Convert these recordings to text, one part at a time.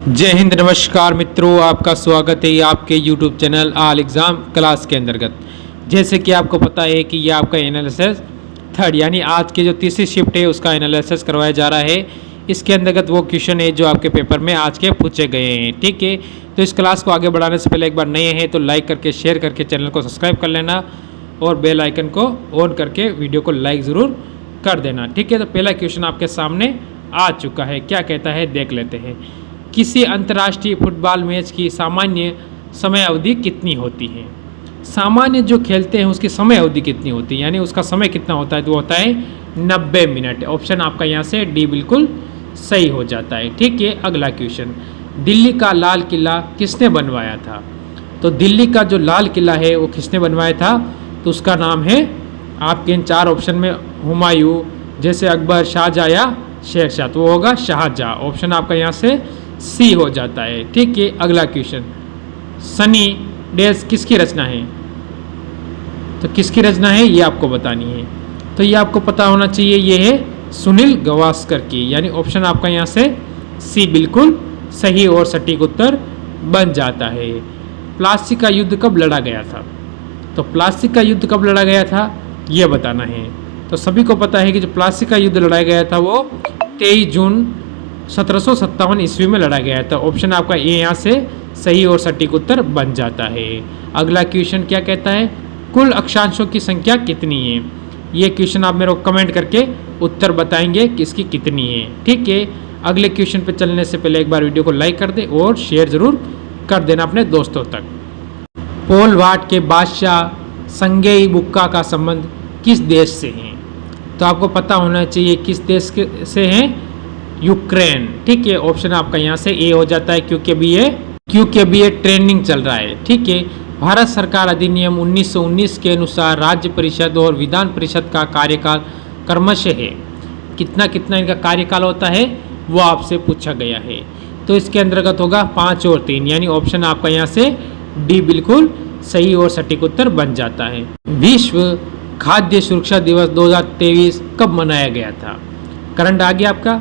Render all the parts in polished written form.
जय हिंद, नमस्कार मित्रों, आपका स्वागत है आपके YouTube channel all exam class के अंतर्गत। जैसे कि आपको पता है कि यह आपका एनालिसिस थर्ड यानी आज की जो तीसरी शिफ्ट है उसका एनालिसिस करवाया जा रहा है। इसके अंतर्गत वो क्वेश्चन है जो आपके पेपर में आज के पूछे गए हैं। ठीक है, तो इस क्लास को आगे बढ़ाने से पहले एक बार नए हैं तो लाइक करके शेयर करके चैनल को सब्सक्राइब कर लेना और बेल आइकन को ऑन करके वीडियो को लाइक ज़रूर कर देना। ठीक है, तो पहला क्वेश्चन आपके सामने आ चुका है। क्या कहता है देख लेते हैं। किसी अंतर्राष्ट्रीय फुटबॉल मैच की सामान्य समय अवधि कितनी होती है? सामान्य जो खेलते हैं उसकी समय अवधि कितनी होती है, यानी उसका समय कितना होता है, तो होता है 90 मिनट। ऑप्शन आपका यहाँ से डी बिल्कुल सही हो जाता है। ठीक है, अगला क्वेश्चन, दिल्ली का लाल किला किसने बनवाया था? तो दिल्ली का जो लाल किला है वो किसने बनवाया था, तो उसका नाम है आपके इन चार ऑप्शन में हुमायूं, जैसे अकबर, शाहजहाँ या शेर शाह, तो वो होगा शाहजहाँ। ऑप्शन आपका यहाँ से सी हो जाता है। ठीक है, अगला क्वेश्चन, सनी डेज किसकी रचना है? तो किसकी रचना है ये आपको बतानी है। तो ये आपको पता होना चाहिए, ये है सुनील गावस्कर की, यानी ऑप्शन आपका यहाँ से सी बिल्कुल सही और सटीक उत्तर बन जाता है। प्लासी का युद्ध कब लड़ा गया था? तो प्लासी का युद्ध कब लड़ा गया था ये बताना है। तो सभी को पता है कि जो प्लासी का युद्ध लड़ाया गया था वो 23 जून 1757 ईस्वी में लड़ा गया था। ऑप्शन आपका ए यहाँ से सही और सटीक उत्तर बन जाता है। अगला क्वेश्चन क्या कहता है, कुल अक्षांशों की संख्या कितनी है? ये क्वेश्चन आप मेरे को कमेंट करके उत्तर बताएंगे कि इसकी कितनी है। ठीक है, अगले क्वेश्चन पे चलने से पहले एक बार वीडियो को लाइक कर दे और शेयर ज़रूर कर देना अपने दोस्तों तक। पोल वाट के बादशाह संगेई बुक्का का संबंध किस देश से है? तो आपको पता होना चाहिए किस देश से हैं, यूक्रेन। ठीक है, ऑप्शन आपका यहाँ से ए हो जाता है क्योंकि अभी ये ट्रेंडिंग चल रहा है। ठीक है, भारत सरकार अधिनियम 1919 के अनुसार राज्य परिषद और विधान परिषद का कार्यकाल क्रमशः है। कितना कितना इनका कार्यकाल होता है वो आपसे पूछा गया है। तो इसके अंतर्गत होगा 5 और 3, यानी ऑप्शन आपका यहाँ से डी बिल्कुल सही और सटीक उत्तर बन जाता है। विश्व खाद्य सुरक्षा दिवस 2023 कब मनाया गया था? करंट आ गया आपका,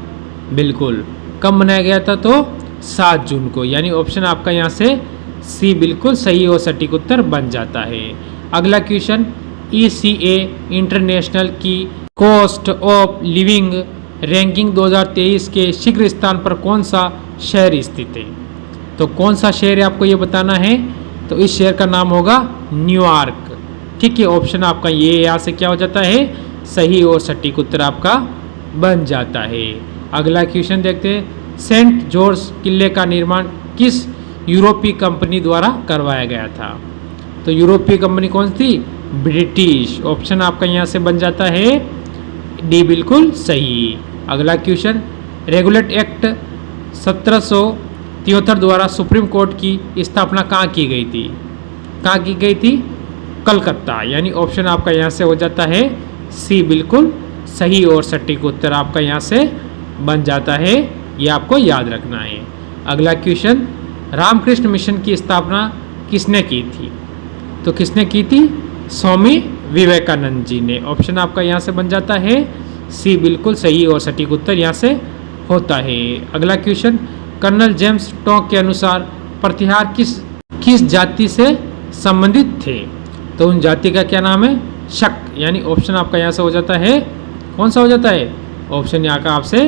बिल्कुल। कब मनाया गया था? तो 7 जून को, यानी ऑप्शन आपका यहाँ से सी बिल्कुल सही और सटीक उत्तर बन जाता है। अगला क्वेश्चन, ECA इंटरनेशनल की कॉस्ट ऑफ लिविंग रैंकिंग 2023 के शीघ्र स्थान पर कौन सा शहर स्थित है? तो कौन सा शहर है आपको ये बताना है। तो इस शहर का नाम होगा न्यूयॉर्क। ठीक है, ऑप्शन आपका ये यहाँ से क्या हो जाता है, सही और सटीक उत्तर आपका बन जाता है। अगला क्वेश्चन देखते हैं, सेंट जॉर्ज किले का निर्माण किस यूरोपीय कंपनी द्वारा करवाया गया था? तो यूरोपीय कंपनी कौन थी? ब्रिटिश। ऑप्शन आपका यहाँ से बन जाता है डी बिल्कुल सही। अगला क्वेश्चन, रेगुलेट एक्ट 1773 द्वारा सुप्रीम कोर्ट की स्थापना कहाँ की गई थी? कहाँ की गई थी? कलकत्ता, यानी ऑप्शन आपका यहाँ से हो जाता है सी बिल्कुल सही और सटीक उत्तर आपका यहाँ से बन जाता है। ये आपको याद रखना है। अगला क्वेश्चन, रामकृष्ण मिशन की स्थापना किसने की थी? तो किसने की थी? स्वामी विवेकानंद जी ने। ऑप्शन आपका यहाँ से बन जाता है सी बिल्कुल सही और सटीक उत्तर यहाँ से होता है। अगला क्वेश्चन, कर्नल जेम्स टॉक के अनुसार प्रतिहार किस जाति से संबंधित थे? तो उन जाति का क्या नाम है? शक, यानी ऑप्शन आपका यहाँ से हो जाता है कौन सा हो जाता है? ऑप्शन यहाँ का आपसे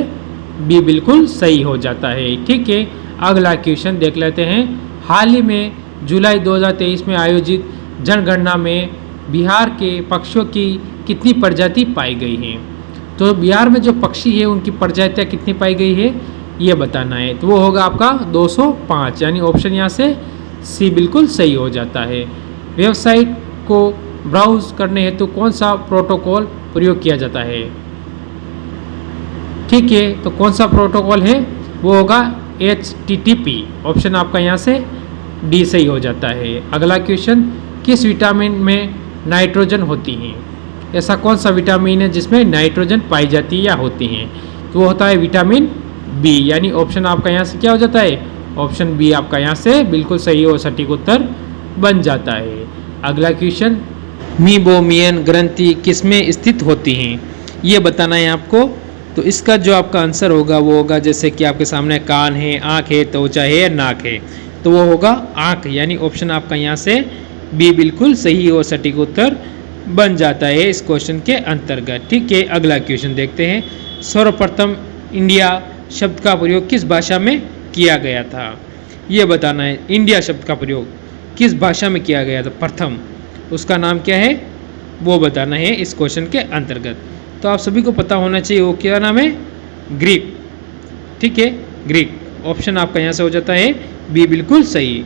बी बिल्कुल सही हो जाता है। ठीक है, अगला क्वेश्चन देख लेते हैं। हाल ही में जुलाई 2023 में आयोजित जनगणना में बिहार के पक्षियों की कितनी प्रजाति पाई गई हैं? तो बिहार में जो पक्षी है उनकी प्रजातियाँ कितनी पाई गई है ये बताना है। तो वो होगा आपका 205, यानी ऑप्शन यहाँ से सी बिल्कुल सही हो जाता है। वेबसाइट को ब्राउज करने हेतु कौन सा प्रोटोकॉल प्रयोग किया जाता है? ठीक है, तो कौन सा प्रोटोकॉल है? वो होगा HTTP। ऑप्शन आपका यहाँ से डी सही हो जाता है। अगला क्वेश्चन, किस विटामिन में नाइट्रोजन होती है? ऐसा कौन सा विटामिन है जिसमें नाइट्रोजन पाई जाती है या होती हैं? तो वो होता है विटामिन बी, यानी ऑप्शन आपका यहाँ से क्या हो जाता है? ऑप्शन बी आपका यहाँ से बिल्कुल सही और सटीक उत्तर बन जाता है। अगला क्वेश्चन, मीबोमियन ग्रंथि किसमें स्थित होती हैं? ये बताना है आपको। तो इसका जो आपका आंसर होगा वो होगा, जैसे कि आपके सामने कान है, आँख है, त्वचा है या नाक है, तो वो होगा आँख, यानी ऑप्शन आपका यहाँ से बी बिल्कुल सही और सटीक उत्तर बन जाता है इस क्वेश्चन के अंतर्गत। ठीक है, अगला क्वेश्चन देखते हैं। सर्वप्रथम इंडिया शब्द का प्रयोग किस भाषा में किया गया था, ये बताना है। इंडिया शब्द का प्रयोग किस भाषा में किया गया था प्रथम, उसका नाम क्या है वो बताना है इस क्वेश्चन के अंतर्गत। तो आप सभी को पता होना चाहिए वो क्या नाम है, ग्रीक। ठीक है, ग्रीक ऑप्शन आपका यहाँ से हो जाता है बी बिल्कुल सही।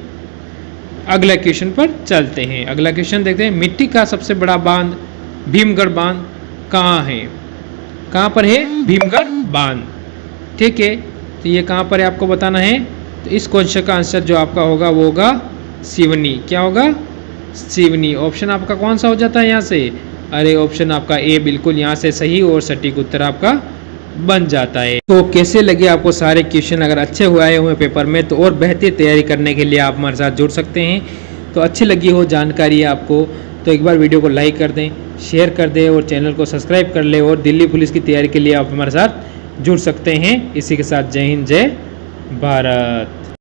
अगला क्वेश्चन पर चलते हैं। अगला क्वेश्चन देखते हैं। मिट्टी का सबसे बड़ा बांध भीमगढ़ बांध कहाँ है, कहाँ पर है भीमगढ़ बांध। ठीक है, तो ये कहाँ पर है आपको बताना है। तो इस क्वेश्चन का आंसर जो आपका होगा वो होगा सिवनी। क्या होगा, सिवनी। ऑप्शन आपका कौन सा हो जाता है यहाँ से, अरे ऑप्शन आपका ए बिल्कुल यहाँ से सही और सटीक उत्तर आपका बन जाता है। तो कैसे लगे आपको सारे क्वेश्चन, अगर अच्छे हुए हुए पेपर में तो और बेहतर तैयारी करने के लिए आप हमारे साथ जुड़ सकते हैं। तो अच्छी लगी हो जानकारी आपको तो एक बार वीडियो को लाइक कर दें, शेयर कर दें और चैनल को सब्सक्राइब कर लें, और दिल्ली पुलिस की तैयारी के लिए आप हमारे साथ जुड़ सकते हैं। इसी के साथ जय हिंद, जय भारत।